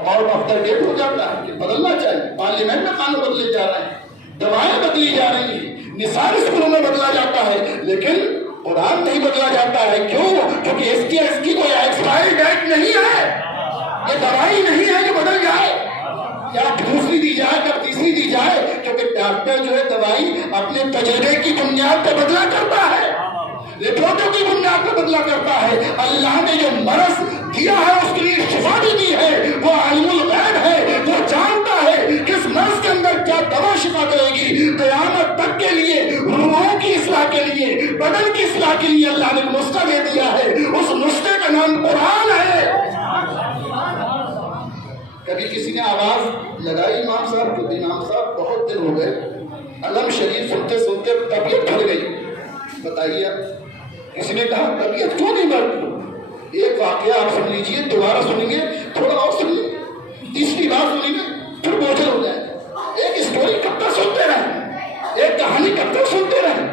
Out of the date ہو جاتا ہے کہ بدلنا چاہیے. پارلیمنٹ میں قانون بدلے جا رہے ہیں, دوائیں بدلی جا رہی ہیں, نصاب اسکولوں میں بدلا جاتا ہے, لیکن قرآن نہیں بدلا جاتا ہے. کیوں؟ کیونکہ اس کی کوئی ایکسپائری ڈیٹ نہیں ہے. یہ دوائی نہیں ہے جو بدل جائے, یا دوسری دی جائے یا تیسری دی جائے, کیونکہ ڈاکٹر جو ہے دوائی اپنے تجربے کی بنیاد پر بدلا کرتا ہے, رپورٹوں کی بنیاد پر بدلا کرتا ہے. اللہ نے جو مرض دیا ہے اس کے لیے شفا بھی دی ہے, وہ عالم الغیب ہے, وہ جانتا ہے کس مرض کے اندر کیا دوا شفا کرے گی. قیامت تک کے لیے, روحوں کی اصلاح کے لیے, بدن کی اصلاح کے لیے اللہ نے نسخہ دے دیا ہے. اس نسخے کا نام قرآن ہے. کبھی کسی نے آواز لگائی امام صاحب کو, امام صاحب بہت دن ہو گئے علم شریف سنتے سنتے طبیعت بڑھ گئی. بتائیے, کسی نے کہا طبیعت کیوں نہیں بڑھتی؟ ایک واقعہ آپ سن لیجئے, دوبارہ سنیں گے, تھوڑا اور سنیے, تیسری بار سنیں گے, پھر بوجھل ہو جائے. ایک اسٹوری کب تک سنتے رہیں, ایک کہانی کب تک سنتے رہیں؟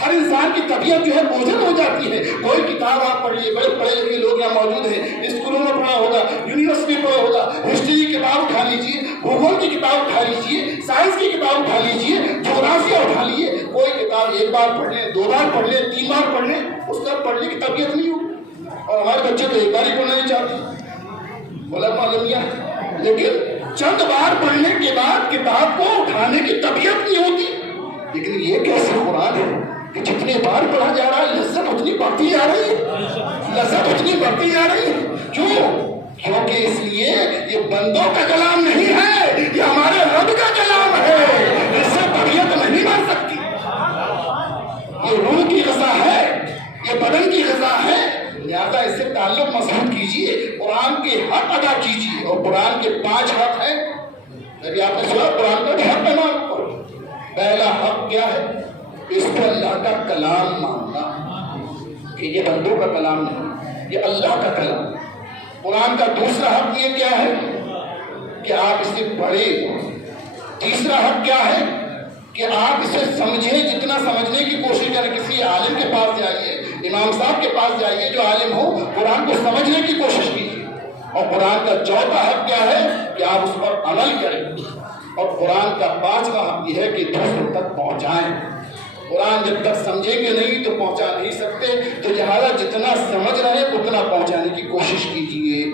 ہر انسان کی طبیعت جو ہے بوجھل ہو جاتی ہے. کوئی کتاب آپ پڑھ لیجیے, بڑے پڑھے لکھے لوگ یہاں موجود ہیں, اسکولوں میں پڑھا ہوگا, یونیورسٹی میں پڑھا ہوگا, ہسٹری کی کتاب اٹھا لیجیے, بھگول کی کتاب اٹھا لیجیے, سائنس کی کتاب اٹھا لیجیے, جغرافیہ اٹھا لیجیے. کوئی کتاب ایک بار پڑھ لیں, دو بار پڑھ لیں, تین بار پڑھ لیں, اس کا پڑھنے کی طبیعت نہیں ہوگی. اور ہمارے بچے تو ایک بار ہی پڑھنا نہیں چاہتے, بولا معلوم ہے, لیکن چند بار پڑھنے کے بعد کتاب کو اٹھانے کی طبیعت نہیں ہوتی. لیکن یہ کیسے قرآن ہے کہ جتنے بار پڑھا جا رہا ہے لذت اتنی بڑھتی جا رہی ہے, لذت اتنی بڑھتی جا رہی ہے. کیوں؟ کیونکہ اس لیے یہ بندوں کا کلام نہیں ہے, یہ ہمارے رب کا کلام ہے. اس سے طبیعت نہیں بن سکتی. یہ روح کی غذا ہے, یہ بدن کی غذا ہے, لہذا اس سے تعلق مضبوط کیجیے, قرآن کے حق ادا کیجیے. اور قرآن کے 5 حق ہیں. ابھی آپ نے سنا قرآن کا حق ہے نا. پہلا حق کیا ہے؟ اس کو اللہ کا کلام ماننا, کہ یہ بندوں کا کلام نہیں, یہ اللہ کا کلام. قرآن کا دوسرا حق یہ کیا ہے کہ آپ اسے پڑھیں. تیسرا حق کیا ہے کہ آپ اسے سمجھیں, جتنا سمجھنے کی کوشش کریں. کسی عالم کے پاس جائیے, امام صاحب کے پاس جائیے جو عالم ہو, قرآن کو سمجھنے کی کوشش کیجیے. اور قرآن کا چوتھا حق کیا ہے کہ آپ اس پر عمل کریں. اور قرآن کا 5واں حق یہ ہے کہ دوسروں تک پہنچائیں. قرآن جب تک سمجھیں گے نہیں تو پہنچا نہیں سکتے, تو لہٰذا جتنا سمجھ رہے ہیں اتنا پہنچانے کی کوشش کیجیے.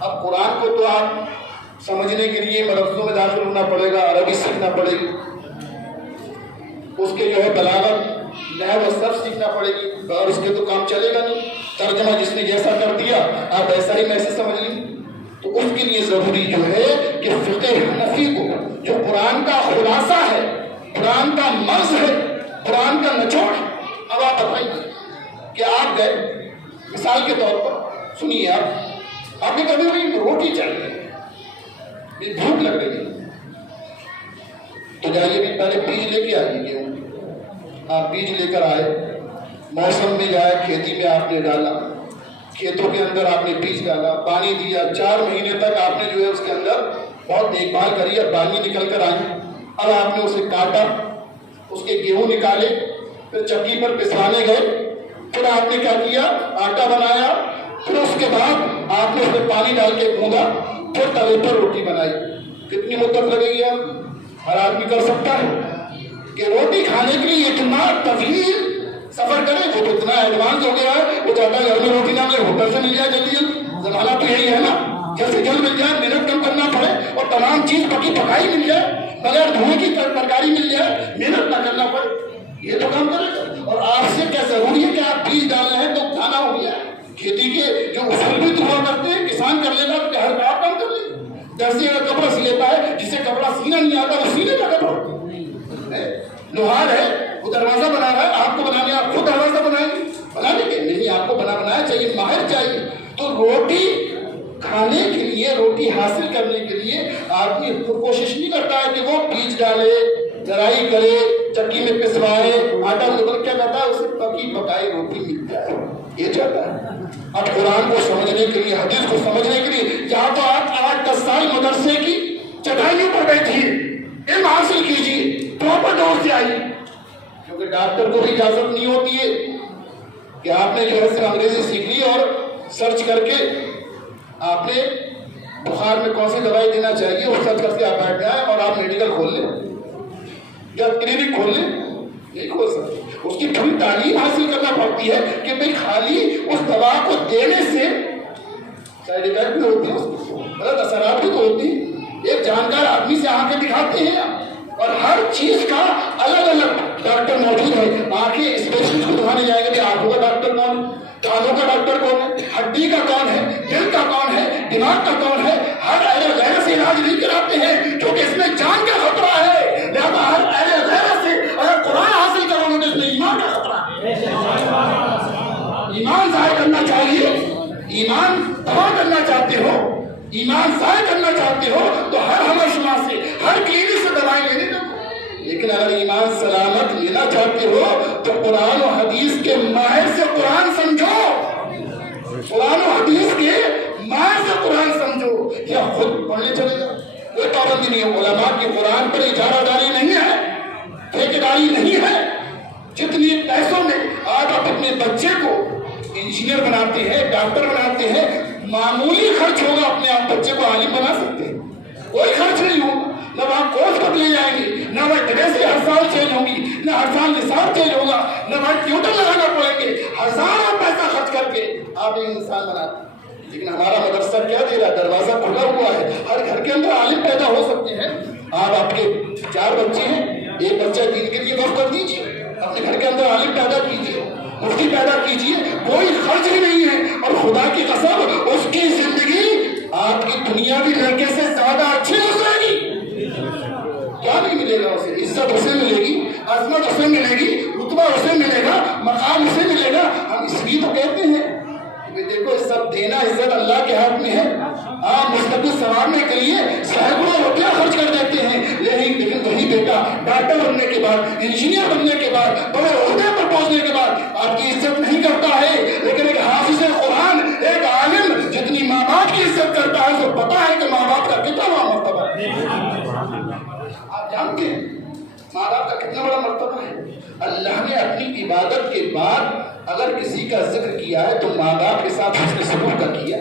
اب قرآن کو تو آپ سمجھنے کے لیے مدرسوں میں داخل ہونا پڑے گا, عربی سیکھنا پڑے گی, اس کے جو ہے بلاغت, نحو و صرف سیکھنا پڑے گی, اور اس کے تو کام چلے گا نہیں. ترجمہ جس نے جیسا کر دیا آپ ایسا ہی میسے سمجھ لیں. تو اس کے لیے ضروری جو ہے کہ فقہ حنفی کو, جو قرآن کا خلاصہ ہے, قرآن کا مرض ہے, قرآن کا نچوڑ. اب آپ بتائیے کہ آپ گئے, مثال کے طور پر سنیے, آپ نے کبھی بھی روٹی چاہیے, بھوک لگ رہی ہے, تو جائیے بھی پہلے بیج لے کے آئیے. آپ بیج لے کر آئے, موسم میں جائے, کھیتی میں آپ نے ڈالا, کھیتوں کے اندر آپ نے بیج ڈالا, پانی دیا, 4 مہینے تک آپ نے جو ہے اس کے اندر بہت دیکھ بھال کری, اور بالی نکل کر آئی. اب آپ نے اسے کاٹا, اس کے گیہوں نکالے, پھر چکی پر پسانے گئے, پھر آپ نے کیا کیا, آٹا بنایا, پھر اس کے بعد آپ نے اس میں پانی ڈال کے گھوندا, پھر توے پر روٹی بنائی. کتنی مدت لگے گی؟ ہر آدمی کر سکتا ہے کہ روٹی کھانے کے لیے اتنا طویل سفر کرے. وہ تو اتنا ایڈوانس ہو گیا ہے, وہ چاہتا ہے گھر میں روٹی نہ ملے ہوٹل سے مل جائے جلدی جلدی. زمانہ تو یہی ہے نا, جیسے جلد مل جائے, محنت کم کرنا پڑے, اور تمام چیز پکی پکائی مل جائے, بغیر دھوئے کی ترکاری مل جائے, محنت نہ کرنا پڑے, یہ تو کام کرے گا. اور آپ سے کیا ضروری ہے کہ آپ بیج ڈال رہے ہیں تو کھانا ہو گیا. کھیتی کے جو اصول بھی تو ہوا کرتے ہیں, کسان کر لیتا تو ہر کام کام کر لے. درزی اگر کپڑا سی لیتا ہے, جسے کپڑا سینا نہیں آتا وہ سینے کا کپڑا. لوہار ہے, وہ دروازہ بنا رہا ہے, آپ کو بنانے, آپ خود دروازہ بنائیں گے, بنا لیں گے نہیں, آپ کو بنایا چاہیے, ماہر چاہیے. تو روٹی کھانے کے لیے, روٹی حاصل کرنے کے لیے آدمی کوشش نہیں کرتا ہے کہ وہ بیج ڈالے, زرائی کرے, چکی میں پسوائے, آٹا نکل, کیا کہتا ہے اسے پکی پکائی روٹی مل جائے, یہ چاہتا ہے. اب قرآن کو سمجھنے کے لیے, حدیث کو سمجھنے کے لیے, یا تو آپ 8-10 سال مدرسے کی چٹائیوں پر بیٹھیے, علم حاصل کیجیے, پراپر دور سے آئیے. کیونکہ ڈاکٹر کو بھی اجازت نہیں ہوتی ہے کہ آپ نے جو ہے صرف انگریزی سیکھ لی اور سرچ کر کے آپ نے بخار میں کون سی دوائی دینا چاہیے وہ سرچ کر کے آپ بیٹھ جائیں اور آپ میڈیکل کھول لیں یا کلینک کھول لیں؟ نہیں کھول سکتے. اس کی پوری تعلیم حاصل کرنا پڑتی ہے کہ بھائی خالی اس دوا کو دینے سے سائڈ افیکٹ بھی ہوتی ہے، غلط اثرات بھی تو ہوتی ہیں. ایک جانکار آدمی سے آنکھیں دکھاتے ہیں اور ہر چیز کا الگ الگ ڈاکٹر موجود ہے. آنکھیں اسپیشلسٹ کو دکھانے جائیں گے کہ آنکھوں کا ڈاکٹر کون ہے، کانوں کا ڈاکٹر کون ہے، ہڈی کا کون ہے، دل کا کون ہے، دماغ کا کون ہے. ہر اہل غیر سے علاج نہیں کراتے ہیں کیونکہ اس میں جان کا خطرہ ہے. لہذا ہر اہل غیر سے اگر قرآن حاصل کرو تو اس میں ایمان کا خطرہ ہے. ایمان ضائع کرنا چاہیے. ایمان تباہ کرنا چاہتے ہو، ایمان ضائع کرنا چاہتے ہو تو ہر حمل شمار سے، ہر کلینک سے دوائی لینے دو. لیکن اگر ایمان سلامت لینا چاہتے ہو تو قرآن و حدیث کے ماہر سے قرآن سمجھو. قرآن و حدیث کے ماہر سے قرآن سمجھو. یا خود پڑھنے چلے جاؤ، کوئی پابندی نہیں ہے. علماء کی قرآن پر اجارہ داری نہیں ہے، ٹھیکیداری نہیں ہے. جتنی پیسوں میں آج آپ اپنے بچے کو انجینئر بناتے ہیں، ڈاکٹر بناتے ہیں، معمولی خرچ ہوگا اپنے آپ بچے کو عالم بنا سکتے ہیں. کوئی خرچ نہیں ہوگا. نہ وہاں کورس پر لے جائیں گے، نہ وہ ڈریسیں ہر سال چینج ہوں گی، نہ ہر سال نصاب چینج ہوگا، نہ وہاں ٹیوٹر لگانا پڑیں گے. ہزاروں پیسہ خرچ کر کے آپ ایک انسان بناتے ہیں. لیکن ہمارا مدرسہ کیا دے رہا ہے؟ دروازہ کھلا ہوا ہے، ہر گھر کے اندر عالم پیدا ہو سکتے ہیں. آپ کے 4 بچے ہیں، ایک بچہ دین کے لیے وقف کر دیجیے، اپنے گھر کے اندر عالم پیدا کیجیے، مفتی پیدا کیجیے. کوئی خرچ ہی نہیں ہے. اور خدا کی قسم اس کی زندگی آپ کی دنیاوی لڑکے سے زیادہ اچھی ہو جائے گی. کیا نہیں ملے گا اسے؟ عزت اسے ملے گی، عظمت اسے ملے گی، رتبہ اسے ملے گا، مقام اسے ملے گا. ہم اس لیے تو کہتے ہیں کہ دیکھو سب دینا عزت اللہ کے ہاتھ میں ہے. آپ مستقبل سنوارنے کے لیے سینکڑوں روپیہ خرچ کر دیتے ہیں، لیکن وہی بیٹا ڈاکٹر بننے کے بعد، انجینئر بننے کے بعد، بڑے عہدے پر پہنچنے کے بعد آپ کی عزت نہیں کرتا ہے. لیکن ایک حافظ قرآن، ایک عالم جتنی ماں باپ کی عزت کرتا ہے تو پتا ہے کہ ماں باپ کا کتنا بڑا مرتبہ ہے. آپ جانتے ہیں ماں باپ کا کتنا بڑا مرتبہ ہے. اللہ نے اپنی عبادت کے بعد اگر کسی کا ذکر کیا ہے تو ماں باپ کے ساتھ حسن سلوک کا کیا.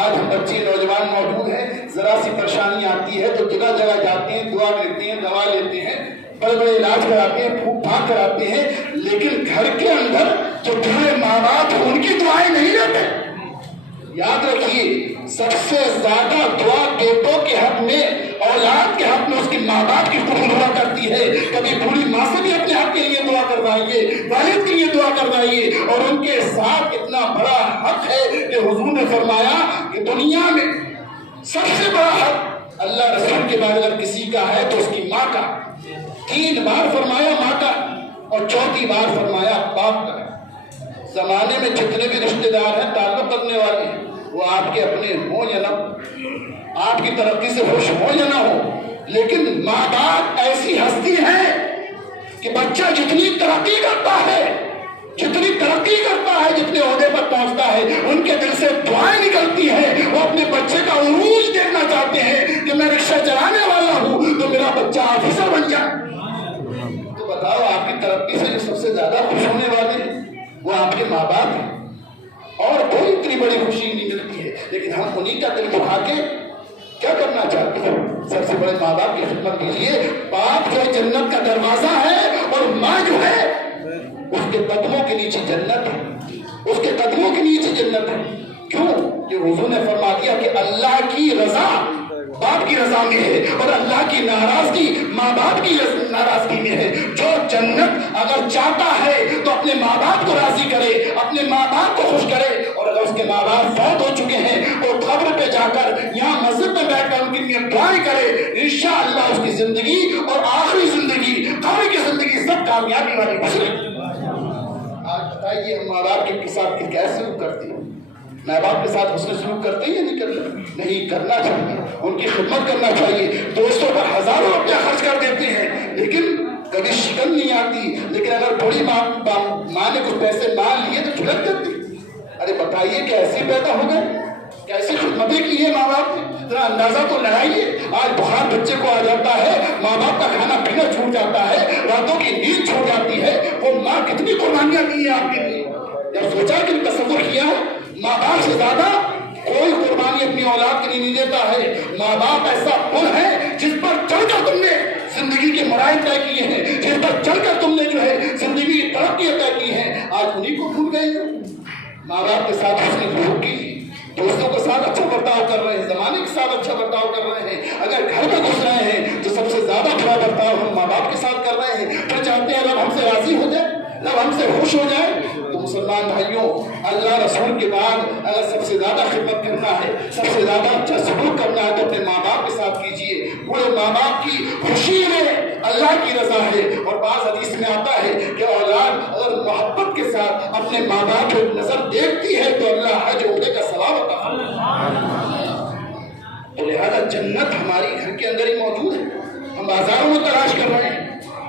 آج ہم بچے نوجوان موجود ہیں، ذرا سی پریشانی آتی ہے تو جگہ جگہ جاتے ہیں، دعا لیتے ہیں، دوا لیتے ہیں، بڑے بڑے علاج کراتے ہیں، پھوک پھاک کراتے ہیں. لیکن گھر کے اندر جو بڑے ماں باپ ہیں ان کی دعائیں نہیں لیتے. یاد رکھیے سب سے زیادہ دعا بیٹوں کے حق میں، اولاد کے حق میں اس کی ماں باپ کی قبول ہوا کرتی ہے. کبھی بوڑھی ماں سے بھی اپنے حق کے لیے دعا کروائیے، والد کے لیے دعا کروائیے. اور ان کے ساتھ اتنا بڑا حق ہے کہ حضور نے فرمایا کہ دنیا میں سب سے بڑا حق اللہ رسول کے بعد اگر کسی کا ہے تو اس کی ماں کا. 3 بار فرمایا ماں کا اور 4تھی بار فرمایا باپ کا. زمانے میں جتنے بھی رشتے دار ہیں، تعلق کرنے والے ہیں، وہ آپ کے اپنے ہوں یا نہ ہوں، آپ کی ترقی سے خوش ہوں یا نہ ہوں، لیکن ماں باپ ایسی ہستی ہے کہ بچہ جتنی ترقی کرتا ہے، جتنے عہدے پر پہنچتا ہے، ان کے دل سے دعائیں نکلتی ہیں. وہ اپنے بچے کا عروج دیکھنا چاہتے ہیں کہ میں رکشہ چلانے والا ہوں تو میرا بچہ آفیسر بن جائے. تو بتاؤ آپ کی ترقی سے جو سب سے زیادہ خوش ہونے والے ہیں وہ آپ کے ماں باپ ہیں. اور کوئی اتنی بڑی خوشی نہیں ملتی ہے. لیکن ہم انہیں کا دل دکھا کے کیا کرنا چاہتے ہیں؟ سب سے بڑے ماں باپ کی خدمت کیجیے. باپ جو جنت کا دروازہ ہے اور ماں جو ہے اس کے قدموں کے نیچے جنت ہے، اس کے قدموں کے نیچے جنت ہے. کیوں؟ کہ حضور نے فرما دیا کہ اللہ کی رضا باپ کی رضا میں ہے اور اللہ کی ناراضگی ماں باپ کی ناراضگی میں ہے. جو جنت اگر چاہتا ہے تو اپنے ماں باپ کو راضی کرے، اپنے ماں باپ کو خوش کرے. اور اگر اس کے ماں باپ فوت ہو چکے ہیں تو قبر پہ جا کر یہاں مسجد میں بیٹھ کر ان کے لیے دعائیں کرے. انشاءاللہ اس کی زندگی اور آخری زندگی، قبر کی زندگی سب کامیابی والی گزرے. آج بتائیے ہم ماں باپ کے ساتھ کیسے سلوک کرتے ہیں؟ ماں باپ کے ساتھ حسن سلوک کرتے ہیں یا نہیں کرتے؟ نہیں کرنا چاہیے، ان کی خدمت کرنا چاہیے. دوستوں پر ہزاروں روپیہ خرچ کر دیتے ہیں لیکن کبھی شکن نہیں آتی. لیکن اگر بڑی ماں نے کچھ پیسے مان لیے تو جھلک جاتی. ارے بتائیے کیسے پیدا ہو گئے، کیسے خدمتیں کی ہے ماں باپ نے؟ ذرا اندازہ تو لگائیے. آج بخار بچے کو آ جاتا ہے، ماں باپ کا کھانا پینا چھوٹ جاتا ہے، راتوں کی نیند چھوٹ جاتی ہے. وہ ماں کتنی قربانیاں دی ہیں آپ کے لیے. جب سوچا کہ تصور کیا ہے ماں باپ سے زیادہ کوئی قربانی اپنی اولاد کے لیے نہیں دیتا ہے. ماں باپ ایسا پل ہے جس پر چل کر تم نے زندگی کے مراحل طے کیے ہیں, جس پر چل کر تم نے جو ہے زندگی کی ترقیاں طے کی ہیں, آج انہیں کو بھول گئے. ماں باپ کے ساتھ اس نے ضرور کی, دوستوں کے ساتھ اچھا برتاؤ کر رہے ہیں, زمانے کے ساتھ اچھا برتاؤ کر رہے ہیں. اگر گھر میں گھس رہے ہیں تو سب سے زیادہ برا برتاؤ ہم ماں باپ کے ساتھ کر رہے ہیں. پھر چاہتے ہیں رب ہم سے راضی ہو جائے, رب ہم سے خوش ہو جائے. تو مسلمان بھائیوں, اللہ رسول کے بعد اگر سب سے زیادہ خدمت کرنا ہے, سب سے زیادہ اچھا سلوک کرنا ہے تو اپنے ماں باپ کے ساتھ کیجیے. پورے ماں باپ کی خوشی میں اللہ کی رضا ہے. اور بعض حدیث میں آتا ہے کہ اولاد اگر محبت کے ساتھ اپنے ماں باپ کو نظر دیکھتی ہے تو اللہ حج عمرے کا ثواب عطا فرماتا ہے. تو لہذا جنت ہماری گھر کے اندر ہی موجود ہے. ہم بازاروں میں تلاش کر رہے ہیں,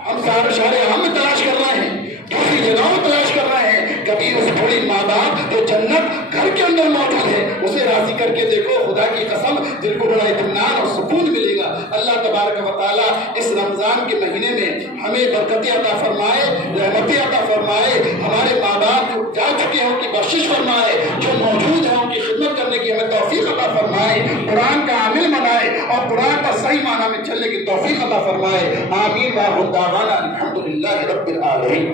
ہم شہر عام میں تلاش کر رہے ہیں, دوسری جگہوں میں تلاش کر رہے ہیں. کبھی اس بڑی ماں باپ جو جنت گھر کے اندر موجود ہے اسے راضی کر کے دیکھو, خدا کی قسم دل کو بڑا اطمینان اور سکون ملے گا. اللہ تبارک و تعالیٰ اس رمضان کے مہینے میں ہمیں برکتیں عطا فرمائے, رحمتیں عطا فرمائے. ہمارے ماں باپ جو جا چکے ہیں ان کی بخشش فرمائے, جو موجود ہیں ان کی خدمت کرنے کی ہمیں توفیق عطا فرمائے, قرآن کا عامل بنائے اور قرآن کا صحیح معنی میں چلنے کی توفیق عطا فرمائے. آمین. وآخر دعوانا الحمدللہ رب العالمین.